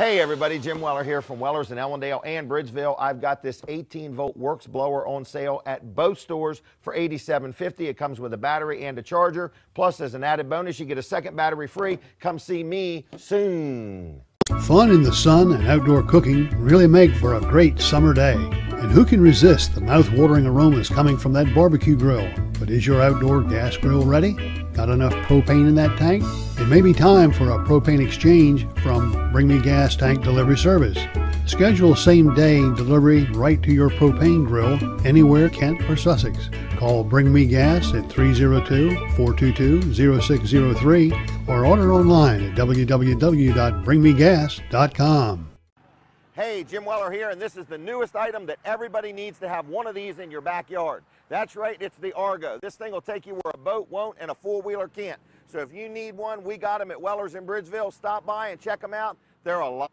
Hey everybody, Jim Weller here from Weller's in Ellendale and Bridgeville. I've got this 18-volt Works blower on sale at both stores for $87.50. It comes with a battery and a charger. Plus, as an added bonus, you get a second battery free. Come see me soon. Fun in the sun and outdoor cooking really make for a great summer day. And who can resist the mouth-watering aromas coming from that barbecue grill? But is your outdoor gas grill ready? Got enough propane in that tank? It may be time for a propane exchange from Bring Me Gas Tank Delivery Service. Schedule same-day delivery right to your propane grill anywhere Kent or Sussex. Call Bring Me Gas at 302-422-0603 or order online at www.bringmegas.com. Hey, Jim Weller here, and this is the newest item that everybody needs to have one of these in your backyard. That's right, it's the Argo. This thing will take you where a boat won't and a four-wheeler can't. So if you need one, we got them at Weller's in Bridgeville. Stop by and check them out. They're a lot.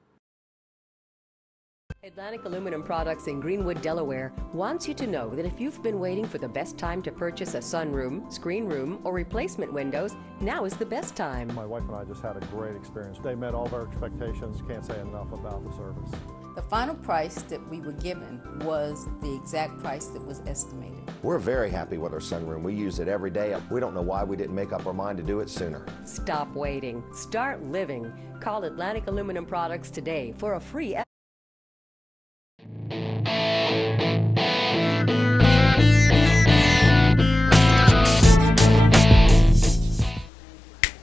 Atlantic Aluminum Products in Greenwood, Delaware wants you to know that if you've been waiting for the best time to purchase a sunroom, screen room, or replacement windows, now is the best time. My wife and I just had a great experience. They met all of our expectations. Can't say enough about the service. The final price that we were given was the exact price that was estimated. We're very happy with our sunroom. We use it every day. We don't know why we didn't make up our mind to do it sooner. Stop waiting. Start living. Call Atlantic Aluminum Products today for a free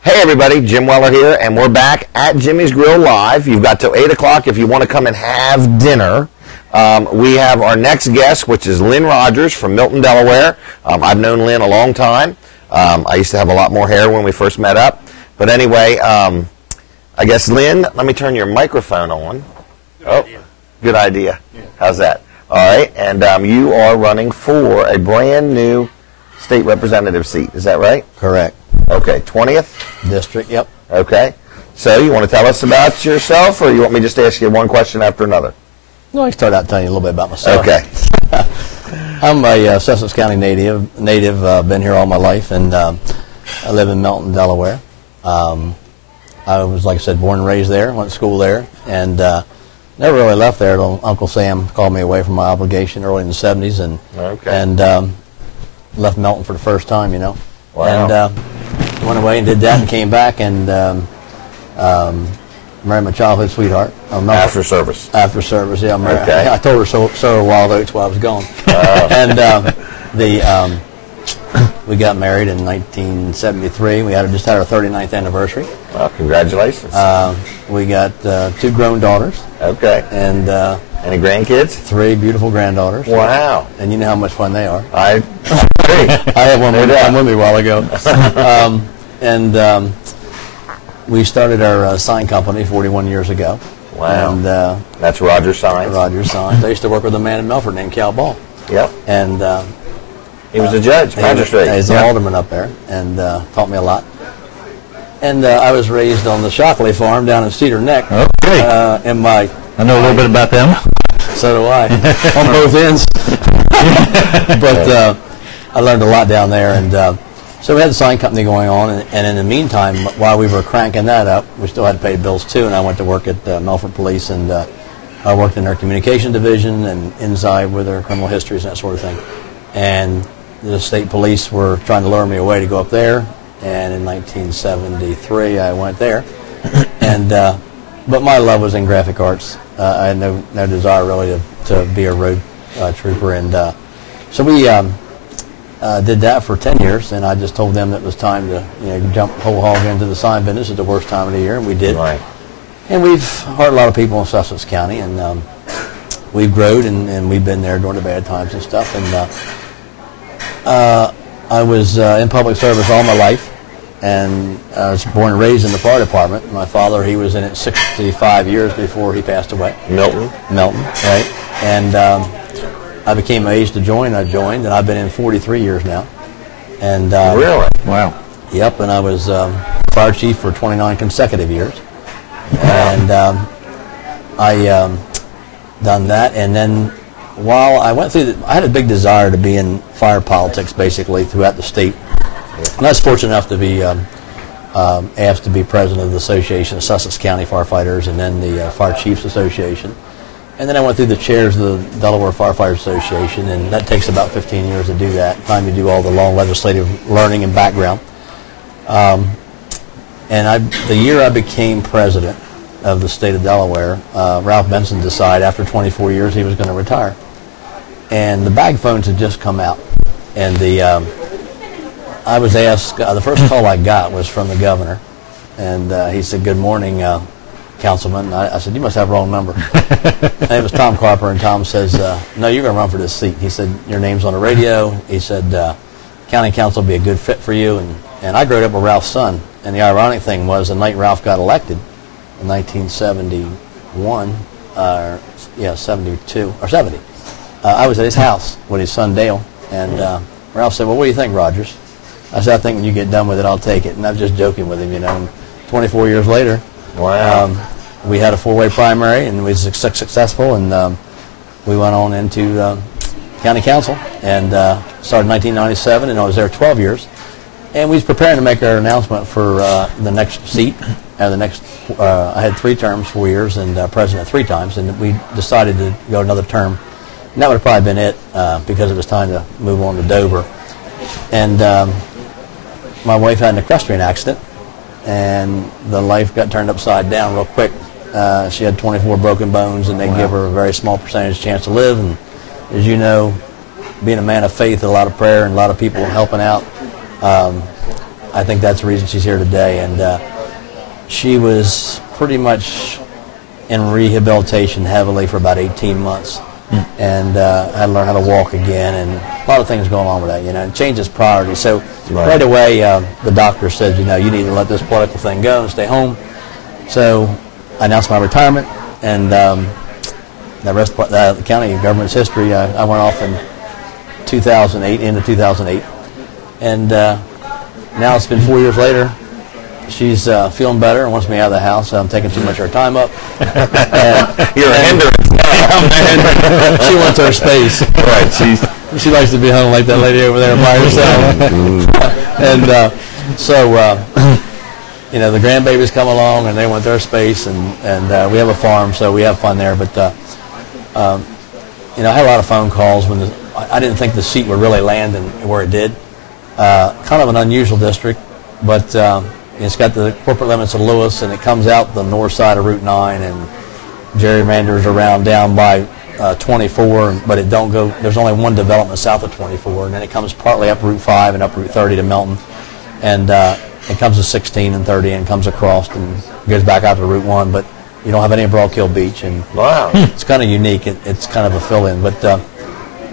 Hey everybody, Jim Weller here, and we're back at Jimmy's Grill Live. You've got till 8 o'clock if you want to come and have dinner. We have our next guest, which is Lynn Rogers from Milton, Delaware. I've known Lynn a long time. I used to have a lot more hair when we first met up. But anyway, I guess Lynn, let me turn your microphone on. Good idea. Yeah. How's that? All right, and you are running for a brand new state representative seat. Is that right? Correct. Okay, 20th? District, yep. Okay. So you want to tell us about yourself, or you want me just to ask you one question after another? No, I can start out telling you a little bit about myself. Okay. I'm a Sussex County native. Been here all my life, and I live in Milton, Delaware. I was, like I said, born and raised there, went to school there, and never really left there until Uncle Sam called me away from my obligation early in the 70s, and left Milton for the first time, you know. Wow. And went away and did that and came back and married my childhood sweetheart. After service? After service, yeah. Okay. I told her so a wild oats while I was gone. And we got married in 1973. We just had our 39th anniversary. Well, congratulations. We got 2 grown daughters. Okay. And any grandkids? 3 beautiful granddaughters. Wow. And you know how much fun they are. I agree. I had one with me a while ago. We started our sign company 41 years ago. Wow. And that's Rogers Signs? Rogers Signs. I used to work with a man in Melford named Cal Ball. Yep. And he was a judge, magistrate. He's an alderman up there, and taught me a lot. And I was raised on the Shockley farm down in Cedar Neck. Okay. I know a little bit about them. So do I, on both ends. But I learned a lot down there, and so we had the sign company going on, and in the meantime, while we were cranking that up, we still had to pay bills too, and I went to work at Melford Police, and I worked in their communication division and inside with their criminal histories and that sort of thing. And the state police were trying to lure me away to go up there, and in 1973 I went there. And but my love was in graphic arts. I had no desire really to be a road trooper, and so we did that for 10 years, and I just told them that it was time to jump whole hog into the sign business at the worst time of the year, and we did. Right. And we've hired a lot of people in Sussex County, and we've grown, and we've been there during the bad times and stuff. And I was in public service all my life, and I was born and raised in the fire department. My father, he was in it 65 years before he passed away. Milton, right. And I became of age to join. I joined, and I've been in 43 years now. And really? Wow. Yep, and I was fire chief for 29 consecutive years. And I done that, and then while I went through I had a big desire to be in fire politics basically throughout the state. And I was fortunate enough to be asked to be president of the Association of Sussex County Firefighters and then the Fire Chiefs Association. And then I went through the chairs of the Delaware Firefighters Association, and that takes about 15 years to do that. Time you do all the long legislative learning and background. And the year I became president of the state of Delaware, Ralph Benson decided after 24 years he was going to retire. And the bag phones had just come out. And I was asked, the first call I got was from the governor. And he said, "Good morning, Councilman." I said, "You must have the wrong number." And it was Tom Carper, and Tom says, "No, you're going to run for this seat." He said, "Your name's on the radio." He said, "County Council will be a good fit for you." And I grew up with Ralph's son. And the ironic thing was the night Ralph got elected in 1971, 72, or 70, I was at his house with his son Dale. And Ralph said, "Well, what do you think, Rogers?" I said, "I think when you get done with it, I'll take it." And I was just joking with him, you know. And 24 years later, wow. We had a four-way primary, and we were successful, and we went on into county council, and started in 1997, and I was there 12 years. And we was preparing to make our announcement for the next seat. I had 3 terms, 4 years, and president 3 times, and we decided to go another term. And that would have probably been it because it was time to move on to Dover. And my wife had an equestrian accident, and the life got turned upside down real quick. She had 24 broken bones, and they give her a very small percentage chance to live. And as you know, being a man of faith, a lot of prayer, and a lot of people helping out, I think that's the reason she's here today. And she was pretty much in rehabilitation heavily for about 18 months. And had to learn how to walk again, and a lot of things going on with that, you know, and changes priorities. So right away, the doctor said, you know, you need to let this political thing go and stay home. So I announced my retirement, and the rest of the county government's history. I went off in 2008, into 2008, and now it's been 4 years later. She's feeling better and wants me out of the house. I'm taking too much of her time up. You're a hindrance. She wants her space. Right. She likes to be home like that lady over there by herself. And so, you know, the grandbabies come along and they want their space, and we have a farm, so we have fun there. But, you know, I had a lot of phone calls when I didn't think the seat would really land where it did. Kind of an unusual district, but it's got the corporate limits of Lewis, and it comes out the north side of Route 9, and gerrymanders around down by 24, but it don't go. There's only one development south of 24, and then it comes partly up Route 5 and up Route 30 to Melton, and it comes to 16 and 30 and comes across and goes back out to Route 1, but you don't have any Broadkill Beach, and wow, it's kind of unique. It's kind of a fill-in, but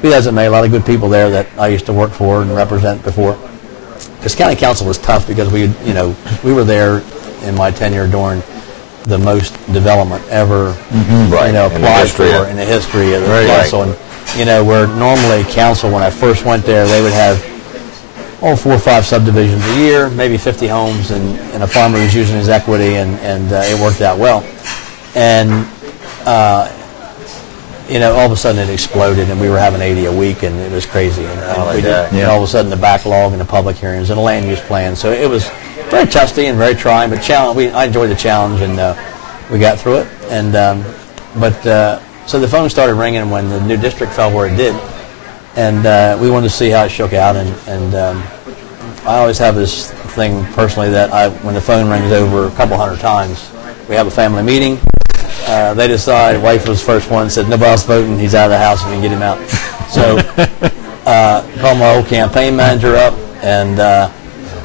be that as it may, a lot of good people there that I used to work for and represent before. Because county council was tough because we were there in my tenure during the most development ever, applied for in the history of the council. And you know, where normally council, when I first went there, they would have 4 or 5 subdivisions a year, maybe 50 homes, and a farmer was using his equity, and it worked out well. And you know, all of a sudden it exploded, and we were having 80 a week, and it was crazy. And all of a sudden the backlog and the public hearings and the land use plan. So it was very testy and very trying, but I enjoyed the challenge, and we got through it. And so the phone started ringing when the new district fell where it did, and we wanted to see how it shook out. And I always have this thing personally that when the phone rings over a couple hundred times, we have a family meeting. They decide, wife was the first one, said nobody else voting, he's out of the house, we can get him out. So called my old campaign manager up, and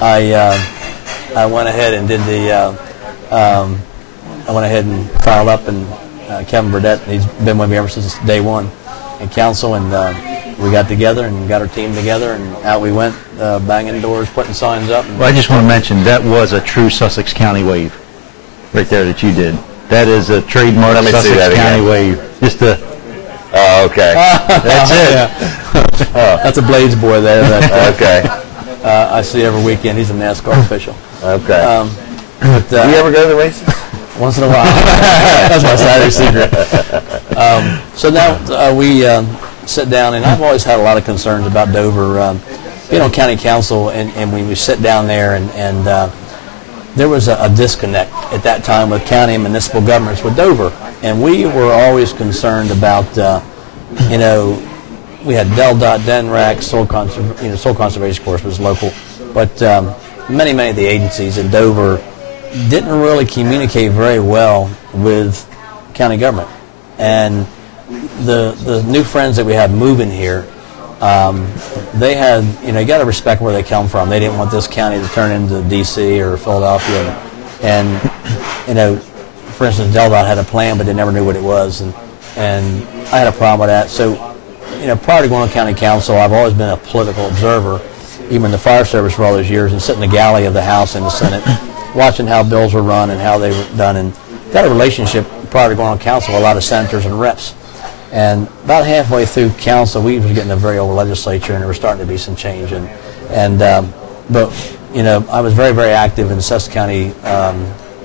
I went ahead and did I went ahead and filed up, and Kevin Burdett, he's been with me ever since day one in council, and we got together and got our team together, and out we went, banging doors, putting signs up. Well, I just want to mention that was a true Sussex County wave right there that you did. That is a trademark Sussex County wave. Just a... Oh, okay. That's it. That's a Blades boy there. Okay. I see every weekend. He's a NASCAR official. Okay. But, do you ever go to the races? Once in a while. That's my Saturday secret. So now we sit down, and I've always had a lot of concerns about Dover. Being on county council, and when we sit down there, and there was a disconnect at that time with county and municipal governments with Dover, and we were always concerned about, you know, we had DelDOT, DNRAC, Soil Conservation, of course, was local, but many of the agencies in Dover didn't really communicate very well with county government. And the new friends that we have moving here, they had, you know, you got to respect where they come from. They didn't want this county to turn into D.C. or Philadelphia. And you know, for instance, DelDOT had a plan, but they never knew what it was. And I had a problem with that. So, you know, prior to going to county council, I've always been a political observer, even in the fire service for all those years, and sit in the galley of the House and the Senate, watching how bills were run and how they were done, and got a relationship prior to going on council with a lot of senators and reps. And about halfway through council, we were getting a very old legislature, and there was starting to be some change. But you know, I was very active in the Sussex County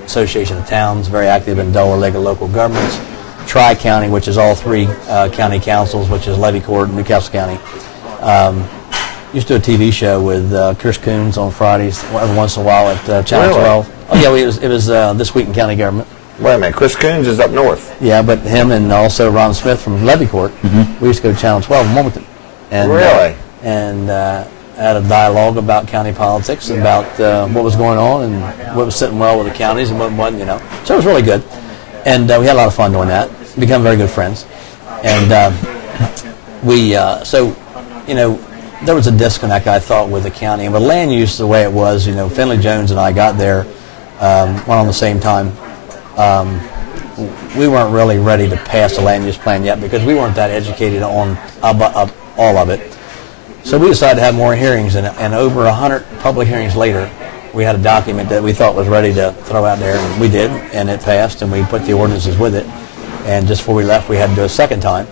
Association of Towns, very active in Delaware League of Local Governments, Tri-County, which is all three county councils, which is Levy Court and Newcastle County. Used to do a TV show with Chris Coons on Fridays, every once in a while at Channel 12. Oh yeah, it was This Week in County Government. Wait a minute, Chris Coons is up north. Yeah, but him and also Ron Smith from Levy Court, we used to go to Channel 12 in Wilmington. And, really? Had a dialogue about county politics and about what was going on and what was sitting well with the counties and what wasn't, you know. So it was really good. And we had a lot of fun doing that. Become very good friends. And so, you know, there was a disconnect, I thought, with the county. And with land use the way it was, you know, Finley Jones and I got there, went on the same time. We weren't really ready to pass the land use plan yet because we weren't that educated on all of it. So we decided to have more hearings, and over 100 public hearings later, we had a document that we thought was ready to throw out there, and we did, and it passed, and we put the ordinances with it. And just before we left, we had to do a second time.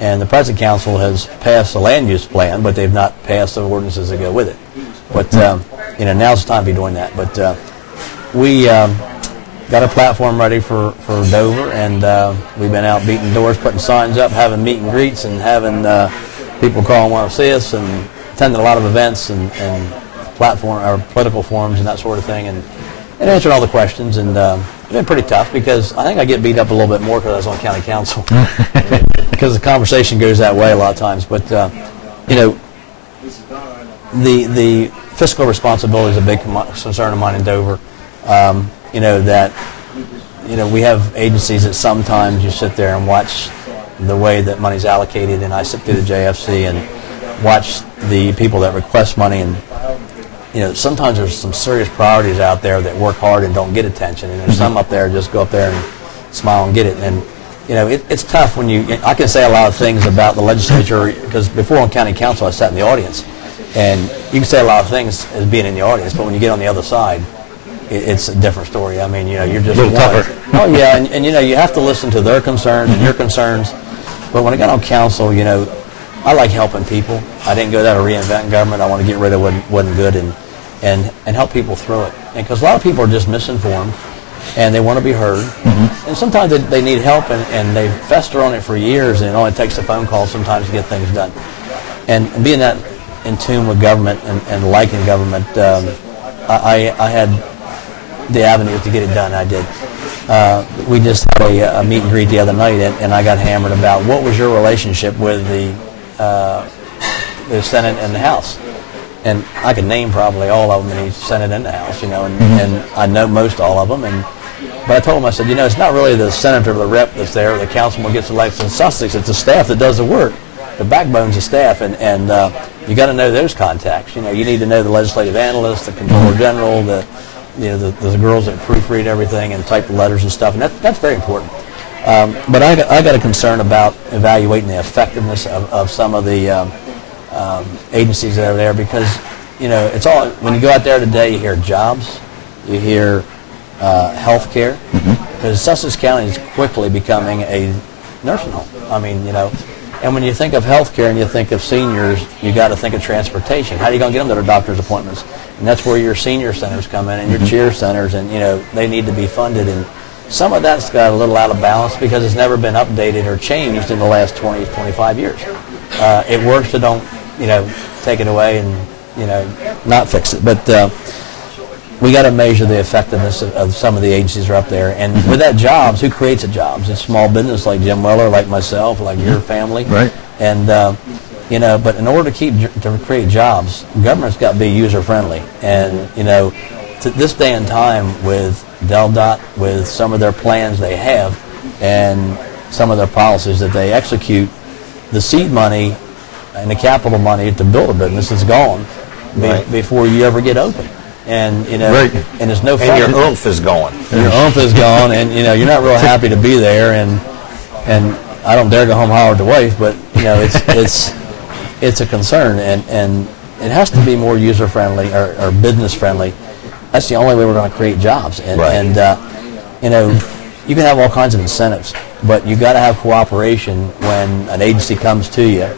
And the present council has passed the land use plan, but they've not passed the ordinances that go with it. But you know, now's the time to be doing that. But we got our platform ready for Dover, and we've been out beating doors, putting signs up, having meet and greets, and having people call and want to see us, and attending a lot of events and platform or political forums and that sort of thing, and answering all the questions. And it's been pretty tough because I think I get beat up a little bit more because I was on county council because the conversation goes that way a lot of times. But you know, the fiscal responsibility is a big concern of mine in Dover. You know, that, you know, we have agencies that sometimes you sit there and watch the way that money's allocated, and I sit through the JFC and watch the people that request money, and you know, sometimes there's some serious priorities out there that work hard and don't get attention, and there's some up there just go up there and smile and get it. And you know, it's tough when I can say a lot of things about the legislature, because before on county council I sat in the audience, and you can say a lot of things as being in the audience, but when you get on the other side, it's a different story. I mean, you know, you're just one. Oh yeah, and you know, you have to listen to their concerns and your concerns. But when I got on council, you know, I like helping people. I didn't go there to reinvent government. I want to get rid of what wasn't good and help people through it. And because a lot of people are just misinformed, and they want to be heard. And sometimes they need help, and they fester on it for years, and it only takes a phone call sometimes to get things done. And being that in tune with government and liking government, I had the avenue to get it done. I did. We just had a meet and greet the other night, and I got hammered about what was your relationship with the Senate and the House. And I could name probably all of them in the Senate and the House, you know, and I know most all of them. But I told him, I said, you know, it's not really the senator or the rep that's there, or the councilman gets elected in Sussex. It's the staff that does the work. The backbone's the staff, and you got to know those contacts. You know, you need to know the legislative analyst, the controller general, the girls that proofread everything and type the letters and stuff, and that's very important. But I got a concern about evaluating the effectiveness of some of the agencies that are there, because you know, it's all, when you go out there today, you hear jobs, you hear health care, because Sussex County is quickly becoming a nursing home. I mean, you know, and when you think of health care and you think of seniors, you got to think of transportation. How are you going to get them to their doctor's appointments? And that's where your senior centers come in, and your cheer centers, and you know, they need to be funded. And some of that's got a little out of balance because it's never been updated or changed in the last 20, 25 years. It works, so don't, you know, take it away and, you know, not fix it. But we got to measure the effectiveness of some of the agencies that are up there. And with that jobs, who creates the jobs? It's small business like Jim Weller, like myself, like your family. Right. And, you know, but in order to create jobs, government's got to be user-friendly. And, you know, to this day and time with DelDOT, with some of their plans they have and some of their policies that they execute, the seed money and the capital money to build a business is gone before you ever get open. And, you know, and there's no fun. And your oomph is gone. Your oomph is gone, and, you know, you're not real happy to be there. And I don't dare go home and holler at the wife, but, you know, it's a concern. And it has to be more user-friendly or business-friendly. That's the only way we're going to create jobs. And you know, you can have all kinds of incentives, but you got to have cooperation when an agency comes to you.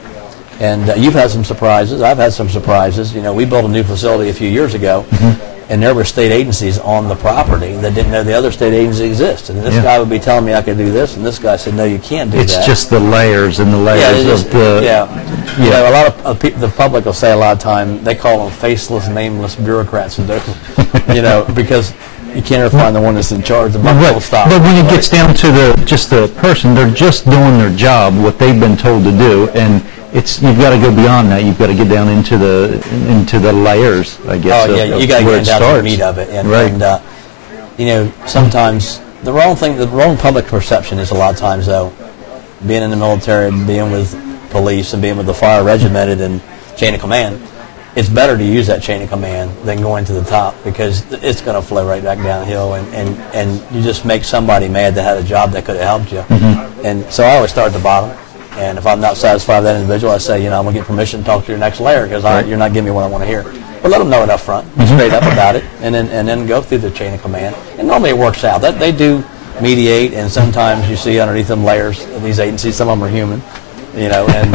And you've had some surprises. I've had some surprises. You know, we built a new facility a few years ago, and there were state agencies on the property that didn't know the other state agencies existed. And this guy would be telling me I could do this, and this guy said, no, you can't do that. It's just the layers and the layers of the... You know, a lot of people, the public will say a lot of time, they call them faceless, nameless bureaucrats, and you know, because you can't ever find the one that's in charge of the whole stop. But when it gets down to just the person, they're just doing their job, what they've been told to do, and you've got to go beyond that. You've got to get down into the layers, I guess. Oh yeah, you got to get down to the meat of it, and you know, sometimes the wrong public perception is a lot of times though, being in the military, being with police, and being with the fire regimented and chain of command. It's better to use that chain of command than going to the top, because it's going to flow right back downhill, and you just make somebody mad that had a job that could have helped you. And so I always start at the bottom. And if I'm not satisfied with that individual, I say, you know, I'm going to get permission to talk to your next layer, because you're not giving me what I want to hear. But let them know it up front, be straight up about it, and then go through the chain of command. And normally it works out. They do mediate, and sometimes you see underneath them layers of these agencies. Some of them are human, you know. And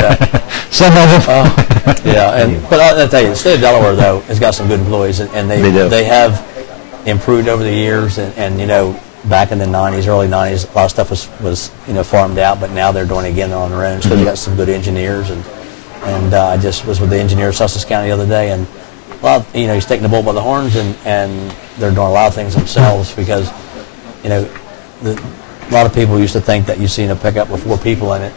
some of them, but I'll tell you, the state of Delaware though has got some good employees, and they have improved over the years, and you know. Back in the 90s, early 90s, a lot of stuff was you know, farmed out, but now they're doing it again on their own. So they got some good engineers, and I just was with the engineer of Sussex County the other day, and a lot of, you know, he's taking the bull by the horns, and they're doing a lot of things themselves, because you know, a lot of people used to think that you seen a pickup with 4 people in it,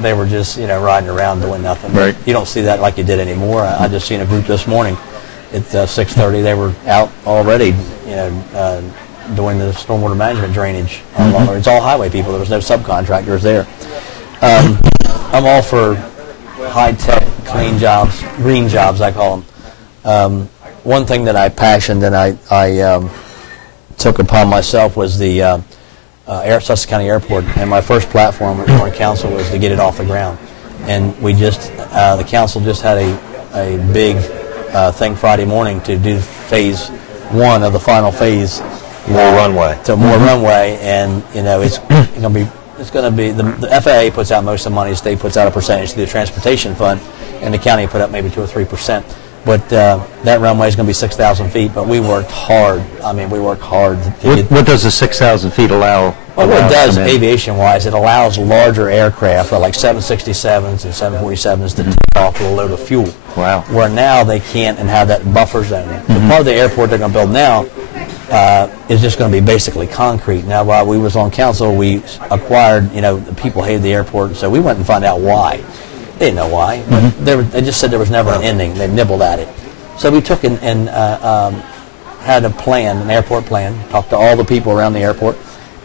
they were just, you know, riding around doing nothing. Right. You don't see that like you did anymore. I just seen a group this morning at 6:30. They were out already, you know. Doing the stormwater management drainage. It's all highway people. There was no subcontractors there. I'm all for high-tech, clean jobs, green jobs, I call them. One thing that I passioned and I took upon myself was the Sussex County Airport, and my first platform on council was to get it off the ground. And we just, the council just had a big thing Friday morning to do phase 1 of the final phase. More runway. To more runway, and you know, it's going to be the FAA puts out most of the money. The state puts out a percentage to the transportation fund, and the county put up maybe 2 or 3%. But that runway is going to be 6,000 feet. But we worked hard. I mean, we worked hard. What does the 6,000 feet allow? Well, what it does, aviation-wise, it allows larger aircraft, like 767s and 747s, to take off with a load of fuel. Wow. Where now they can't and have that buffer zone. The part of the airport they're going to build now is just going to be basically concrete. Now, while we was on council, we acquired, you know, the people hated the airport, so we went and found out why. They didn't know why, but they just said there was never an ending. They nibbled at it. So we took and had a plan, an airport plan, talked to all the people around the airport,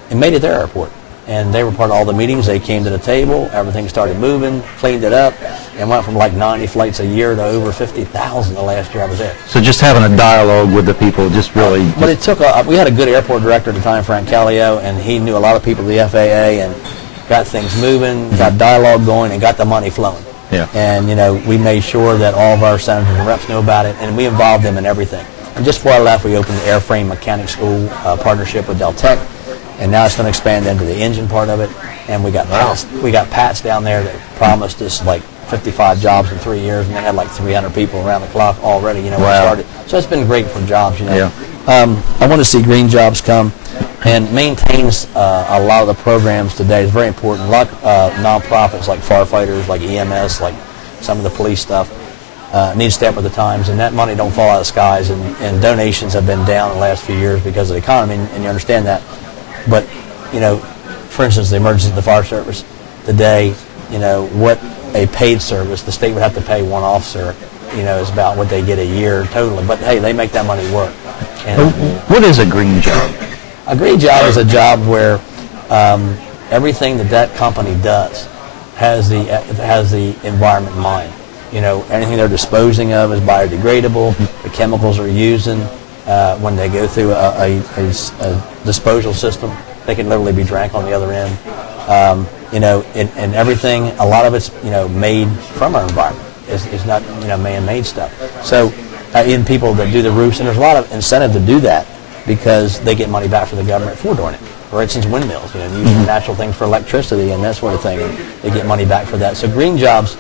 and made it their airport. And they were part of all the meetings. They came to the table. Everything started moving, cleaned it up, and went from like 90 flights a year to over 50,000 the last year I was there. So just having a dialogue with the people just really... But it took, we had a good airport director at the time, Frank Callio, and he knew a lot of people at the FAA and got things moving, got dialogue going, and got the money flowing. Yeah. And, you know, we made sure that all of our senators and reps knew about it, and we involved them in everything. And just before I left, we opened the Airframe Mechanic School partnership with Del Tech. And now it's going to expand into the engine part of it, and we got Pats down there that promised us like 55 jobs in 3 years, and they had like 300 people around the clock already. You know, when we started. So it's been great for jobs. You know, yeah. I want to see green jobs come, and maintains a lot of the programs today. It's very important. A lot of nonprofits like firefighters, like EMS, like some of the police stuff. needs to stay up with the times, and that money don't fall out of the skies, and donations have been down in the last few years because of the economy, and you understand that. But, for instance, the emergency, the fire service, today, what a paid service, the state would have to pay one officer, is about what they get a year totally. But, hey, they make that money work. And what is a green job? a green job is a job where everything that company does has the environment in mind. Anything they're disposing of is biodegradable. The chemicals they're using when they go through a disposal system, they can literally be drank on the other end. And everything, a lot of it's made from our environment. It's not man-made stuff. So in people that do the roofs, and there's a lot of incentive to do that because they get money back from the government for doing it. For instance, windmills, using natural things for electricity and that sort of thing, and they get money back for that. So green jobs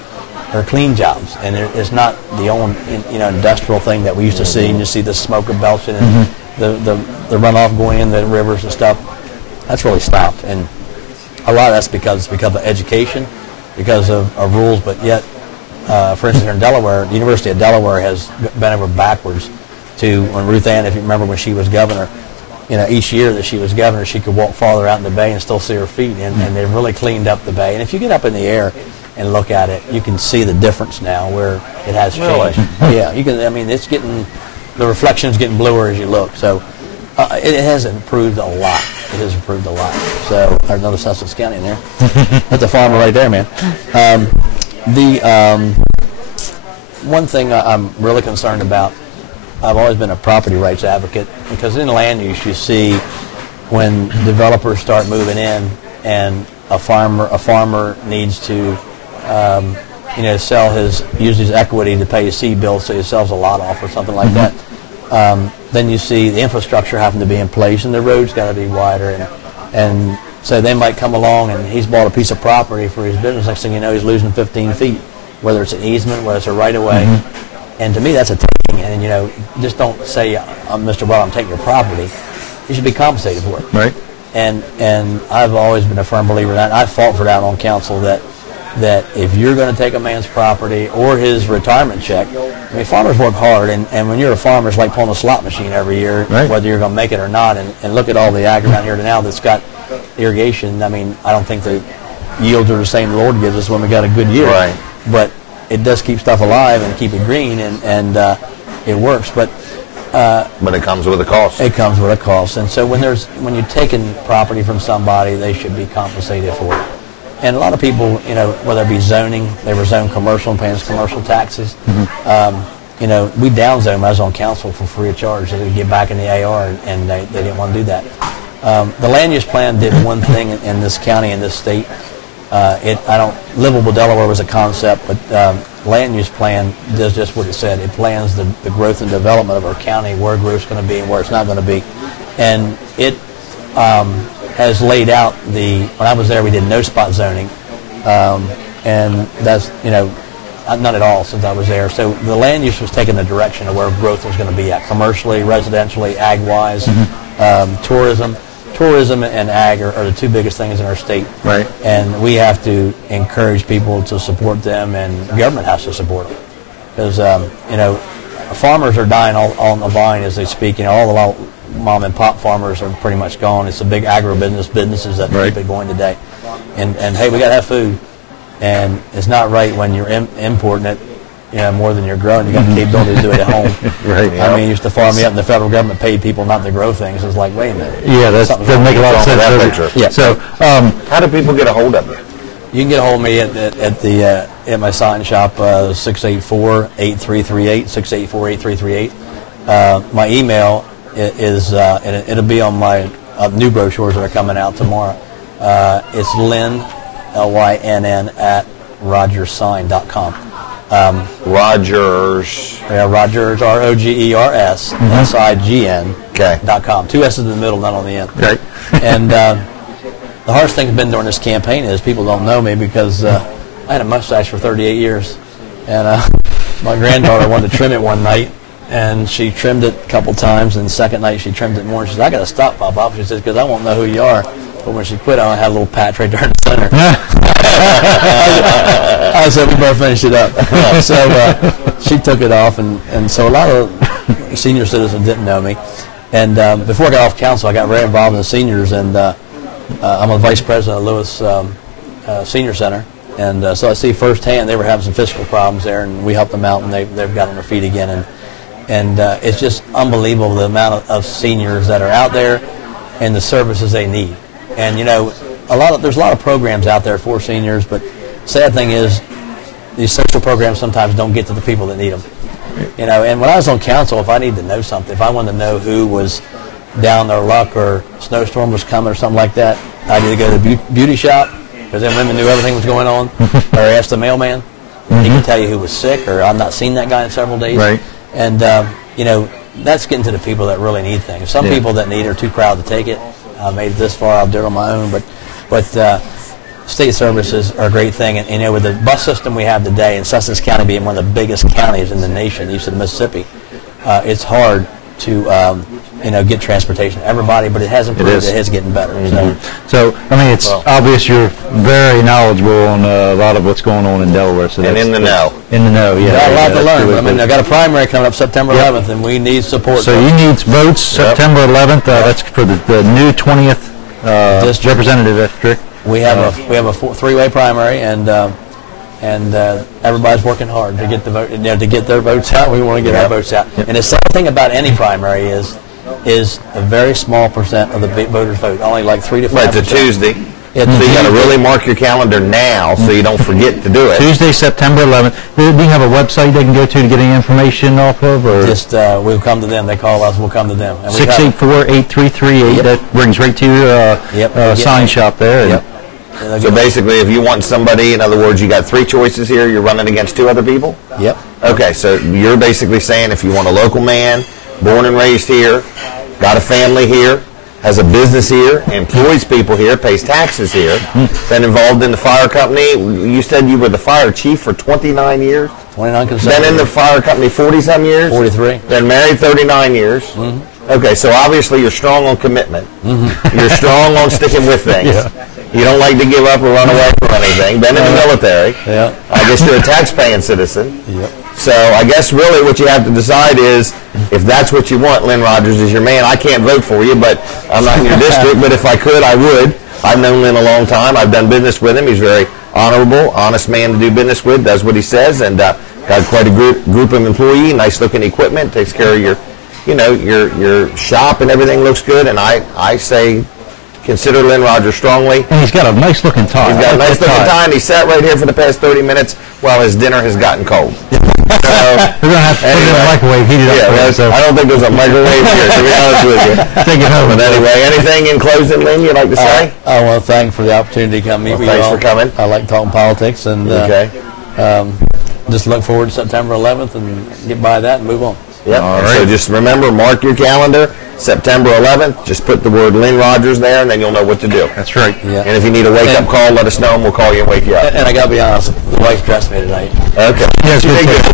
are clean jobs, and it's not the old industrial thing that we used to see, and you see the smoke belching and the runoff going in the rivers and stuff. That's really stopped, and a lot of that's because of education, because of rules. But yet, for instance, here in Delaware, the University of Delaware has bent over backwards to when Ruth Ann, if you remember when she was governor, each year that she was governor, she could walk farther out in the bay and still see her feet, and they've really cleaned up the bay. And if you get up in the air and look at it, you can see the difference now where it has changed. Yeah, you can. I mean, it's getting, the reflection's getting bluer as you look. So it has improved a lot. It has improved a lot. So there's another Sussex County in there. That's a farmer right there, man. One thing I'm really concerned about, I've always been a property rights advocate, because in land use you see when developers start moving in and a farmer needs to use his equity to pay his seed bill, so he sells a lot off or something like that. Then you see the infrastructure having to be in place, and the road's got to be wider, and so they might come along and he's bought a piece of property for his business. Next thing you know, he's losing 15 feet, whether it's an easement, whether it's a right of way. And to me, that's a taking. And just don't say, Mr. Well, I'm taking your property. You should be compensated for it. Right. And I've always been a firm believer in that. I fought for that on council, that if you're going to take a man's property or his retirement check, I mean, farmers work hard, and when you're a farmer, it's like pulling a slot machine every year, right, whether you're going to make it or not. And look at all the ag around here now that's got irrigation. I mean, I don't think the yields are the same the Lord gives us when we got a good year. Right. But it does keep stuff alive and keep it green, and it works. But it comes with a cost. It comes with a cost. And so when you're taking property from somebody, they should be compensated for it. And a lot of people, whether it be zoning, they were zoned commercial and paying us commercial taxes. We downzoned. I was on council for free of charge, so they could get back in the AR, and they didn't want to do that. The land use plan did one thing in this county, in this state. Livable Delaware was a concept, but land use plan does just what it said. It plans the growth and development of our county, where growth's going to be and where it's not going to be. And it has laid out when I was there, we did no spot zoning. And that's, none at all since I was there. So the land use was taking the direction of where growth was going to be at, commercially, residentially, ag-wise, tourism. Tourism and ag are the two biggest things in our state. Right. And we have to encourage people to support them, and government has to support them. Because, farmers are dying on the vine as they speak. All the mom and pop farmers are pretty much gone. It's the big businesses that keep it going today. And hey, we got to have food. And it's not right when you're importing it, more than you're growing. You got the capability to do it at home. Right. I mean, used to farm me up, and the federal government paid people not to grow things. It's like, wait a minute. Yeah, that doesn't make a lot of sense. That picture. Yeah. So, how do people get a hold of you? You can get a hold of me at my sign shop, 684-8338, 684-8338. My email is, and it'll be on my new brochures that are coming out tomorrow. It's Lynn, Lynn, at rogerssign.com. Rogers. Yeah, Rogers, ROGERS, SIGN.com. Two S's in the middle, not on the end. Right. And the hardest thing has been during this campaign is people don't know me because I had a mustache for 38 years. And my granddaughter wanted to trim it one night, and she trimmed it a couple times, and the second night she trimmed it more. She said, I got to stop, Pop-Pop. She said, because I won't know who you are. But when she quit, I had a little patch right there in the center. I said we better finish it up. So she took it off, and so a lot of senior citizens didn't know me. And before I got off council, I got very involved in the seniors, and I'm a vice president of Lewis Senior Center. And so I see firsthand they were having some fiscal problems there, and we helped them out, and they've got on their feet again. And it's just unbelievable the amount of seniors that are out there and the services they need. And you know, there's a lot of programs out there for seniors, but sad thing is these social programs sometimes don't get to the people that need them. You know, and when I was on council, if I needed to know something, if I wanted to know who was down their luck or snowstorm was coming or something like that, I'd either go to the beauty shop, because then women knew everything was going on, or ask the mailman. He could tell you who was sick, or I've not seen that guy in several days. Right. And, you know, that's getting to the people that really need things. Some people that need it are too proud to take it. I made it this far, I'll do it on my own. But state services are a great thing. And, you know, with the bus system we have today, and Sussex County being one of the biggest counties in the nation, east of the Mississippi, it's hard to, you know, get transportation to everybody, but it has improved. It is getting better. So, I mean, it's obvious you're very knowledgeable on a lot of what's going on in Delaware. So And in the know. In the know, yeah. Got a lot to learn. But, I mean, I've got a primary coming up September 11th, and we need support. So you need votes September 11th. That's for the new 20th representative district. We have a three-way primary, and everybody's working hard to get the vote, you know, to get their votes out. We want to get our votes out. And the sad thing about any primary is a very small percent of the voters vote, only like 3 to 5%. Right, it's a Tuesday. So you got to really mark your calendar now so you don't forget to do it. Tuesday, September 11th. Do you have a website they can go to get any information off of? Or? Just we'll come to them. They call us. We'll come to them. 684-8338. That brings right to your sign shop there. Yep. So basically, if you want somebody, in other words, you got 3 choices here, you're running against 2 other people? Yep. Okay, so you're basically saying if you want a local man, born and raised here, got a family here, has a business here, employs people here, pays taxes here, been involved in the fire company. You said you were the fire chief for 29 years? 29 consecutive. Been in the fire company 40-some years? 43. Been married 39 years? Okay, so obviously you're strong on commitment. You're strong on sticking with things. You don't like to give up or run away from anything. Been in the military. I guess you're a tax-paying citizen. So I guess really what you have to decide is if that's what you want, Lynn Rogers is your man. I can't vote for you, but I'm not in your district. But if I could, I would. I've known Lynn a long time. I've done business with him. He's a very honorable, honest man to do business with, does what he says, and got quite a group of employee, nice-looking equipment, takes care of your, you know, your shop and everything looks good. And I say, consider Lynn Rogers strongly. And he's got a nice-looking tie. He's got a nice-looking tie, and he sat right here for the past 30 minutes while his dinner has gotten cold. So, we're going to have to put it in the microwave, heat it up. I don't think there's a microwave here, to be honest with you. Take it home. But anyway, anything in closing, Lynn, you'd like to say? I want to thank for the opportunity to come meet with you Thanks all. for coming. I like talking politics, and just look forward to September 11th and get by that and move on. Yep. All right. So just remember, mark your calendar, September 11th. Just put the word Lynn Rogers there, and then you'll know what to do. That's right. And if you need a wake-up call, let us know, and we'll call you and wake you up. And I got to be honest, the wife dressed me tonight. Okay. Yes, She did good.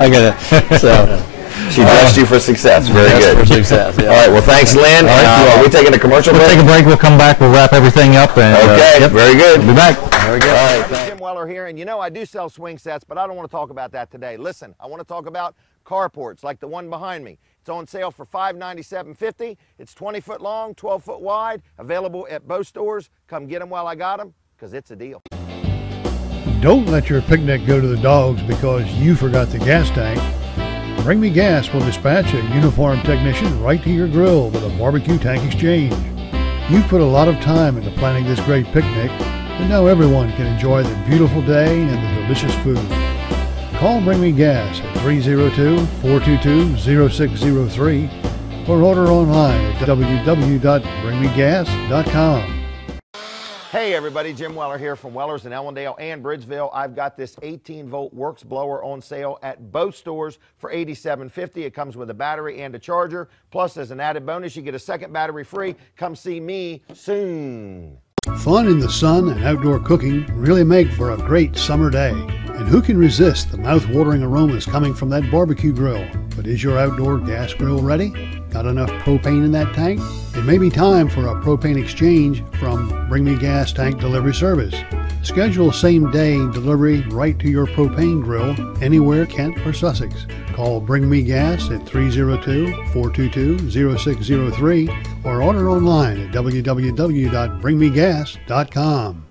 I got it. So. She dressed you for success. Very good. For success. Yeah. All right. Well, thanks, Lynn. Are we taking a commercial break? We'll take a break. We'll come back. We'll wrap everything up. And, okay. Very good. We'll be back. Very good. All right. Jim Weller here, and you know I do sell swing sets, but I don't want to talk about that today. Listen, I want to talk about carports like the one behind me. It's on sale for $597.50. It's 20-foot long, 12-foot wide, available at both stores. Come get them while I got them, because it's a deal. Don't let your picnic go to the dogs because you forgot the gas tank. Bring Me Gas will dispatch a uniformed technician right to your grill with a barbecue tank exchange. You've put a lot of time into planning this great picnic, and now everyone can enjoy the beautiful day and the delicious food. Call Bring Me Gas at 302-422-0603 or order online at www.bringmegas.com. Hey everybody, Jim Weller here from Weller's in Ellendale and Bridgeville. I've got this 18-volt Works blower on sale at both stores for $87.50. It comes with a battery and a charger. Plus, as an added bonus, you get a second battery free. Come see me soon. Fun in the sun and outdoor cooking really make for a great summer day. And who can resist the mouth-watering aromas coming from that barbecue grill? But is your outdoor gas grill ready? Got enough propane in that tank? It may be time for a propane exchange from Bring Me Gas Tank Delivery Service. Schedule same-day delivery right to your propane grill anywhere Kent or Sussex. Call Bring Me Gas at 302-422-0603 or order online at www.bringmegas.com.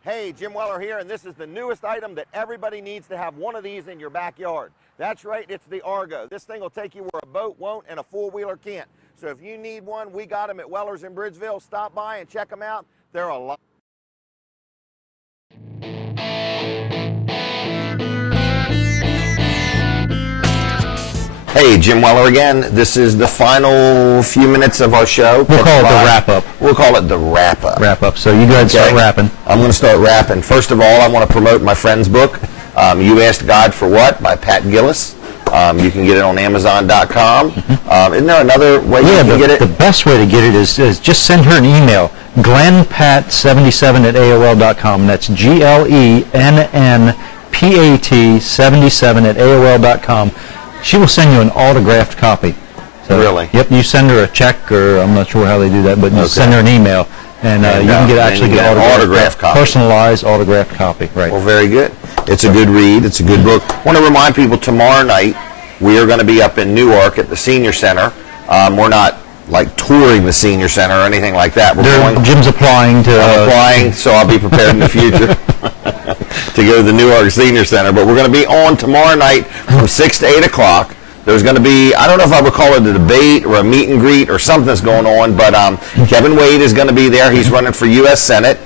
Hey, Jim Weller here, and this is the newest item that everybody needs to have one of these in your backyard. That's right, it's the Argo. This thing will take you where a boat won't and a four-wheeler can't. So if you need one, we got them at Weller's in Bridgeville. Stop by and check them out. They're a lot. Hey, Jim Weller again. This is the final few minutes of our show. We'll call it the wrap-up. We'll call it the wrap-up. Wrap-up. So you go ahead and start rapping. I'm going to start rapping. First of all, I want to promote my friend's book, You Asked God for What, by Pat Gillis. You can get it on Amazon.com. Isn't there another way you can get it? The best way to get it is just send her an email, glennpat77@AOL.com. That's GLENNPAT77@AOL.com. She will send you an autographed copy. So, really? Yep. You send her a check, or I'm not sure how they do that, but you send her an email, and you can actually get an autographed copy. Personalized autographed copy. Right. Well, very good. It's a good read. It's a good book. I want to remind people tomorrow night we are going to be up in Newark at the Senior Center. We're not like touring the Senior Center or anything like that. Jim's applying to. I'm applying, so I'll be prepared in the future to go to the Newark Senior Center. But we're going to be on tomorrow night from 6 to 8 o'clock. There's going to be, I don't know if I would call it a debate or a meet and greet or something's going on, but Kevin Wade is going to be there. He's running for U.S. Senate.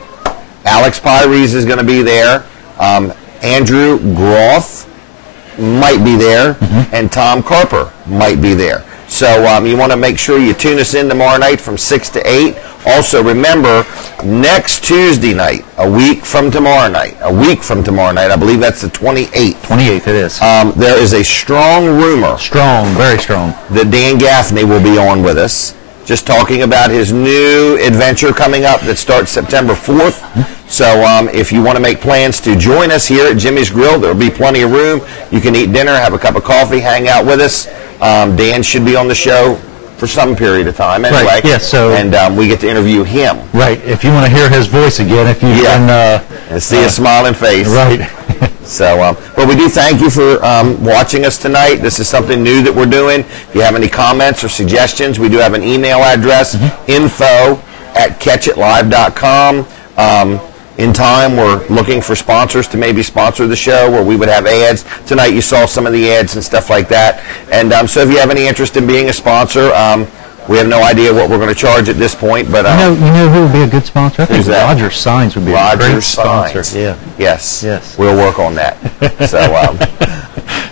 Alex Pyrese is going to be there. Andrew Groth might be there, and Tom Carper might be there. So you want to make sure you tune us in tomorrow night from 6 to 8. Also, remember, next Tuesday night, a week from tomorrow night, I believe that's the 28th. 28th it is. There is a strong rumor. Strong, very strong. That Dan Gaffney will be on with us, just talking about his new adventure coming up that starts September 4th. So if you want to make plans to join us here at Jimmy's Grill, there will be plenty of room. You can eat dinner, have a cup of coffee, hang out with us. Dan should be on the show for some period of time anyway. Right, yes, and we get to interview him. Right, if you want to hear his voice again, if you can... and see his smiling face. Right. So, but we do thank you for watching us tonight. This is something new that we're doing. If you have any comments or suggestions, we do have an email address, info@catchitlive.com. In time, we're looking for sponsors to maybe sponsor the show where we would have ads. Tonight you saw some of the ads and stuff like that. And so if you have any interest in being a sponsor, we have no idea what we're going to charge at this point. But you know who would be a good sponsor? I think who's that? Rogers Signs would be a great sponsor. Yeah. Yes. Yes. We'll work on that.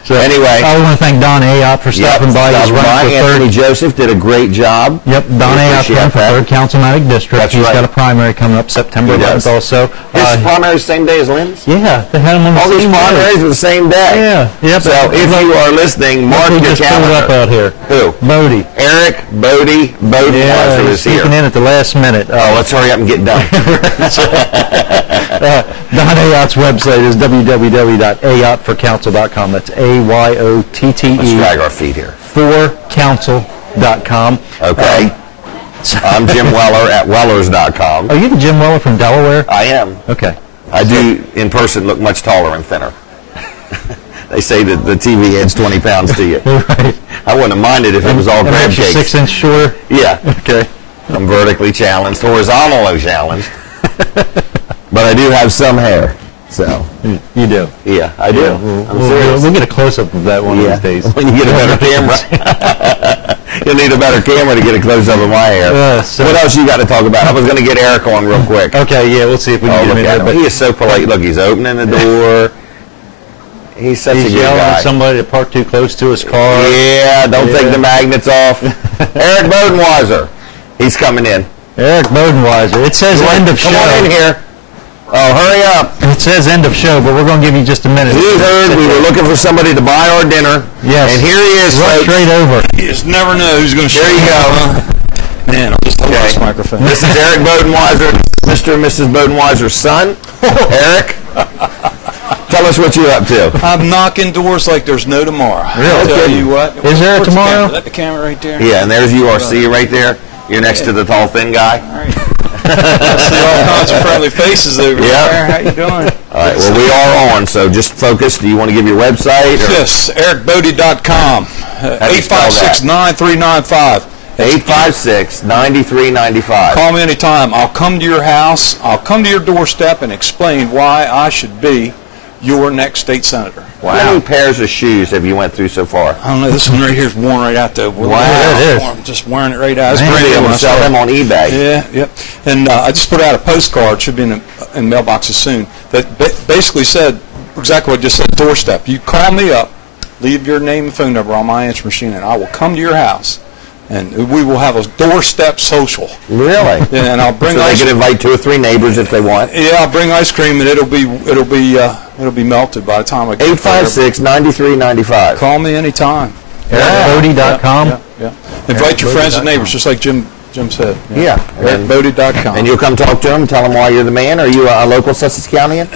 So anyway, I want to thank Don Ayotte for stopping by. He's running for Anthony Joseph did a great job. Yep, Don Ayotte's running for 3rd Councilmatic District. That's He's got a primary coming up September 11th also. His primary the same day as Lynn's? Yeah, they had him on the all these primaries are the same day. Yeah. Yep. So if you are listening, mark your calendar. Up out here. Who? Bodie. Eric Bodie. Bodenweiser is here. Sneaking in at the last minute. Let's hurry up and get done. Don Ayotte's website is www.ayotteforcouncil.com. That's AYOTTE. Let's drag our feet here. forcouncil.com. Okay. I'm Jim Weller at Wellers.com. Are you the Jim Weller from Delaware? I am. Okay. I do, in person, look much taller and thinner. They say that the TV adds 20 pounds to you. Right. I wouldn't have minded if it was all crab cakes. 6 inch shorter? Yeah. Okay. I'm vertically challenged, horizontally challenged. But I do have some hair. So you do? Yeah, I do. We'll get a close-up of that one of these days. When you get a better camera. You'll need a better camera to get a close-up of my hair. What else you got to talk about? I was going to get Eric on real quick. Okay, yeah, we'll see if we can get him in here. But he is so polite. Look, he's opening the door. He's such a good guy. He's yelling at somebody to park too close to his car. Yeah, don't take the magnets off. Eric Bodenweiser. He's coming in. Eric Bodenweiser. It says end of show. Come on in here. Oh, hurry up. It says end of show, but we're going to give you just a minute. He heard we were looking for somebody to buy our dinner. Yes. And here he is, right straight over. You just never know who's going to show up. There you go. Man, I'll just hold this microphone. This is Eric Bodenweiser, Mr. and Mrs. Bodenweiser's son. Eric, tell us what you're up to. I'm knocking doors like there's no tomorrow. Really? I'll tell you what. Is there a tomorrow? Is that the camera right there? Yeah, and there's you are. See you right there. You're next to the tall, thin guy. All right. I see all kinds of friendly faces over there. How you doing? All right, well, we are on, so just focus. Do you want to give your website? Or? Yes, ericbodie.com. How do you spell that? 856-9395. 856-9395. Call me anytime. I'll come to your house. I'll come to your doorstep and explain why I should be your next state senator. Wow. How many pairs of shoes have you went through so far? I don't know. This one right here is worn right out there. Wow. It is. I'm just wearing it right out. It's Man, great. able to sell them on eBay. Yeah, yep. And I just put out a postcard, should be in mailboxes soon, that basically said exactly what I just said, doorstep. You call me up, leave your name and phone number on my answer machine, and I will come to your house. And we will have a doorstep social. Really? Yeah, and I'll bring so ice they can invite 2 or 3 neighbors if they want. Yeah, I'll bring ice cream, and it'll be melted by the time I get there. 856-9395. Call me anytime. ericbodie.com. Yeah. Invite your friends and neighbors, just like Jim said. Yeah. ericbodie.com. And you'll come talk to them and tell them why you're the man. Are you a local Sussex Countian?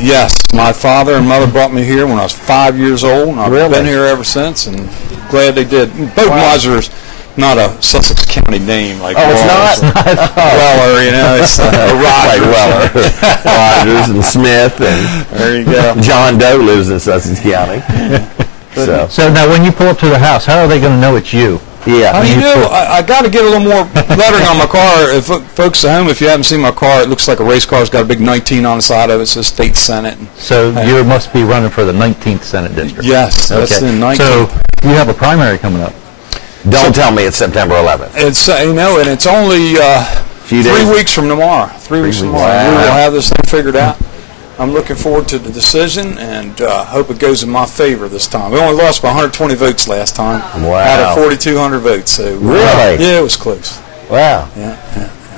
Yes. My father and mother brought me here when I was 5 years old, and I've been here ever since, and glad they did. Bodemeiser's not a Sussex County name like it's not? Weller, you know, it's Like Weller, Rogers and Smith, and there you go. John Doe lives in Sussex County. So now when you pull up to the house, how are they going to know it's you? Yeah. How do you know? I got to get a little more lettering on my car. If folks at home, if you haven't seen my car, it looks like a race car. It's got a big 19 on the side of it. It says State Senate. So you must be running for the 19th Senate District. Yes, that's in 19. So you have a primary coming up. Don't tell me it's September 11th. It's and it's only 3 weeks from tomorrow. 3 weeks from tomorrow. Wow. We will have this thing figured out. I'm looking forward to the decision and hope it goes in my favor this time. We only lost by 120 votes last time. Wow. Out of 4,200 votes. So really? Yeah, it was close. Wow. Yeah.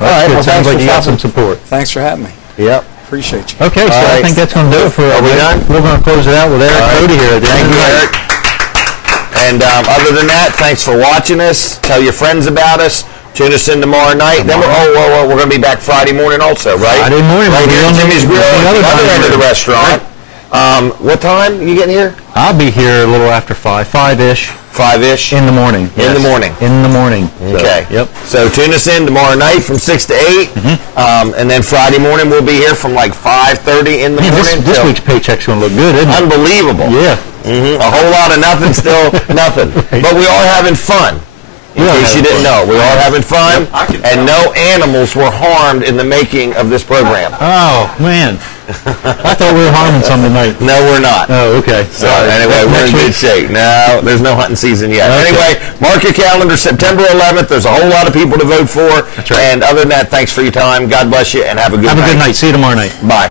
All right. Well, sounds like you got some support. Thanks for having me. Yep. Appreciate you. Okay, so I think that's going to do it for Are we done? We're going to close it out with Eric Bodie here at the end of the night. Eric. And other than that, thanks for watching us. Tell your friends about us. Tune us in tomorrow night. Then we're going to be back Friday morning also, right? Friday morning. Right here at Jimmy's Grill, the other end of the restaurant. What time you getting here? I'll be here a little after 5-ish. 5-ish? In the morning. In the morning. In the morning. Okay. So, yep. So tune us in tomorrow night from 6 to 8. And then Friday morning we'll be here from like 5:30 in the morning. This week's paycheck's going to look good, isn't it? Unbelievable. Yeah. A whole lot of nothing, still nothing. But we are having fun. In case you didn't know, we are having fun, and no animals were harmed in the making of this program. Oh, man. I thought we were harming some tonight. No, we're not. Oh, okay. So anyway, we're in good shape. No, there's no hunting season yet. Okay. Anyway, mark your calendar, September 11th. There's a whole lot of people to vote for. That's right. And other than that, thanks for your time. God bless you, and have a good night. Have a good night. See you tomorrow night. Bye.